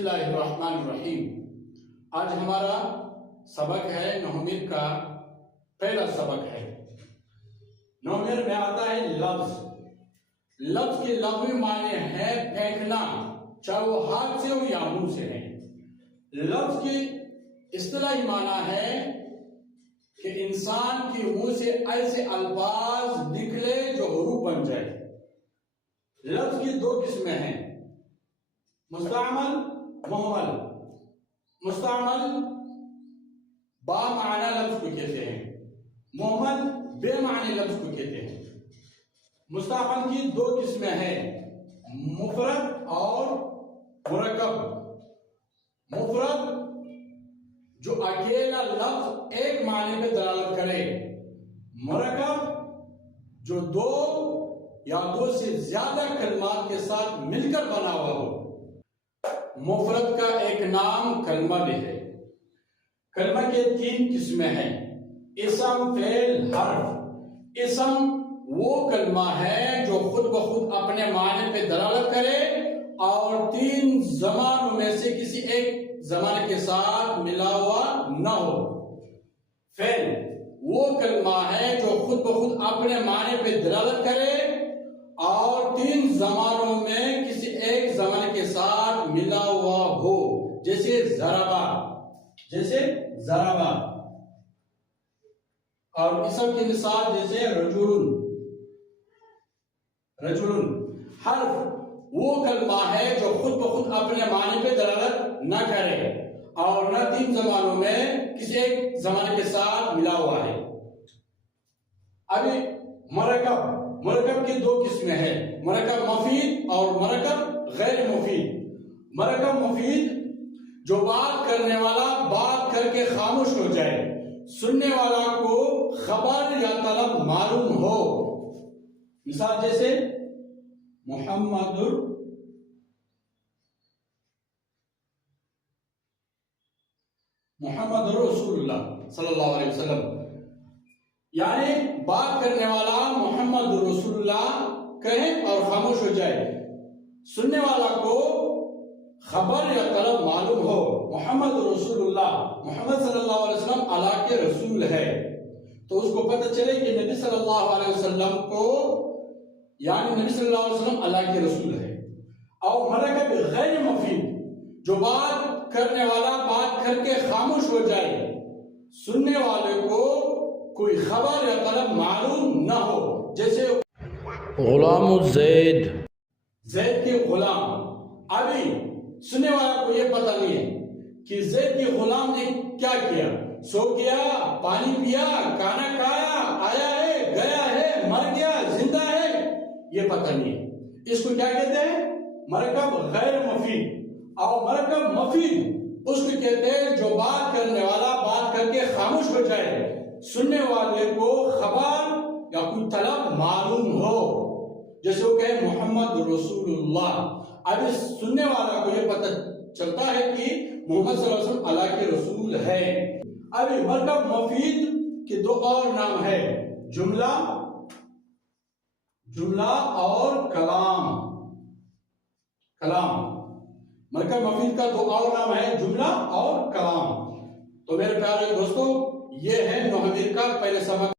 اللہ الرحمن الرحیم۔ آج ہمارا سبق ہے نومیر کا پہلا سبق ہے۔ نومیر میں آتا ہے لفظ۔ لفظ کے لغوی معنی ہے پھینکنا، چاہے وہ ہاتھ سے ہو یا منہ سے ہے۔ لفظ کی اصطلاحی معنی ہے کہ انسان کے منہ سے ایسے الفاظ نکلے جو حروف بن جائے۔ لفظ کی دو قسمیں ہیں، مستعمل، مہمل۔ مستعمل با معنی لفظ کو کہتے ہیں، مہمل بے معنی لفظ کو کہتے ہیں۔ مستعمل کی دو قسمیں ہیں، مفرد اور مرکب۔ مفرد جو اکیلا لفظ ایک معنی پہ دلالت کرے، مرکب جو دو یا دو سے زیادہ کلمات کے ساتھ مل کر بنا ہوا ہو۔ مفرد کا ایک نام کلمہ بھی ہے۔ کلمہ کے تین قسمیں ہیں، اسم، فعل، حرف۔ اسم وہ کلمہ ہے جو خود بخود اپنے معنی پہ دلالت کرے اور تین زمانوں میں سے کسی ایک زمانے کے ساتھ ملا ہوا نہ ہو۔ فعل وہ کلمہ ہے جو خود بخود اپنے معنی پہ دلالت کرے اور تین زمانوں میں کسی ایک زمانے کے ساتھ ملا ہوا ہو، جیسے ضربا، اور اسم کی مثال جیسے رجل۔ حرف وہ کلمہ ہے جو خود بخود اپنے معنی پہ دلالت نہ کرے اور نہ تین زمانوں میں کسی ایک زمانے کے ساتھ ملا ہوا ہے۔ ابھی مرکب کی دو قسمیں ہیں، مرکب مفید اور مرکب غیر مفید۔ مرکب مفید جو بات کرنے والا بات کر کے خاموش ہو جائے، سننے والا کو خبر یا طلب معلوم ہو۔ مثال جیسے محمد رسول اللہ صلی اللہ علیہ وسلم، یعنی بات کرنے والا محمد رسول اللہ کہے اور خاموش ہو جائے، سننے والا کو خبر یا طلب معلوم ہو۔ محمد رسول اللہ، محمد صلی اللہ علیہ وسلم اللہ کے رسول ہے، تو اس کو پتہ چلے کہ نبی صلی اللہ علیہ وسلم کو، یعنی نبی صلی اللہ علیہ وسلم اللہ کے رسول ہے۔ اور مرکب غیر مفید جو بات کرنے والا بات کر کے خاموش ہو جائے، سننے والے کو کوئی خبر یا طلب معلوم نہ ہو، جیسے غلام زید کے غلام۔ ابھی سننے والا کو یہ پتہ نہیں ہے کہ زید کے غلام نے کیا کیا، سو گیا، پانی پیا، کھانا کھایا، آیا ہے، گیا ہے، مر گیا، زندہ ہے، یہ پتہ نہیں ہے۔ اس کو کیا کہتے ہیں؟ مرکب غیر مفید۔ اور مرکب مفید اس کو کہتے ہیں جو بات کرنے والا بات کر کے خاموش ہو جائے، سننے والے کو خبر یا کوئی طلب معلوم ہو، جیسے وہ کہے محمد رسول اللہ۔ اب اس سننے والا کو یہ پتہ چلتا ہے کہ محمد صلی اللہ علیہ وسلم اللہ کے رسول ہے۔ اب مرکب مفید کے دو اور نام ہے، جملہ اور کلام۔ مرکب مفید کا دو اور نام ہے، جملہ اور کلام۔ تو میرے پیارے دوستو، یہ ہے نومیر کا پہلے سبق۔